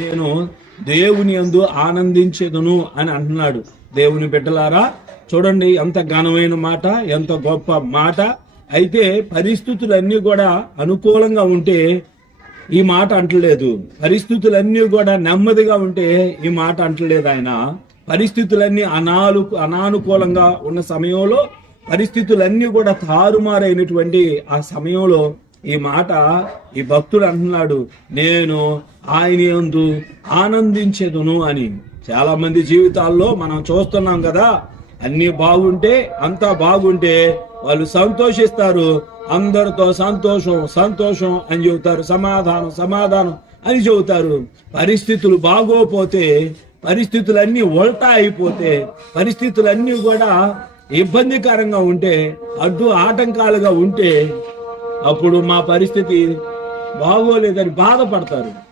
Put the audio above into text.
నేను దేవుని అందు ఆనందించేదను అని అంటున్నాడు. దేవుని బిడ్డలారా చూడండి ఎంత ఘనమైన మాట ఎంత గొప్ప మాట. అయితే పరిస్థితులన్నీ కూడా అనుకూలంగా ఉంటే ఈ మాట అంటలేదు. పరిస్థితులన్నీ కూడా నెమ్మదిగా ఉంటే ఈ మాట అంటలేదు ఆయన. పరిస్థితులన్నీ అనాలు అనానుకూలంగా ఉన్న సమయంలో పరిస్థితులన్నీ కూడా తారుమారైనటువంటి ఆ సమయంలో ఈ మాట ఈ భక్తుడు అంటున్నాడు. నేను ఆయన ఎందు ఆనందించేదును అని. చాలా మంది జీవితాల్లో మనం చూస్తున్నాం కదా అన్ని బాగుంటే అంతా బాగుంటే వాళ్ళు సంతోషిస్తారు. అందరితో సంతోషం సంతోషం అని చెబుతారు సమాధానం సమాధానం అని చెబుతారు. పరిస్థితులు బాగోపోతే పరిస్థితులన్నీ ఉల్టా అయిపోతే పరిస్థితులన్నీ కూడా ఇబ్బందికరంగా ఉంటే అడ్డు ఆటంకాలుగా ఉంటే అప్పుడు మా పరిస్థితి బాగోలేదని బాధపడతారు.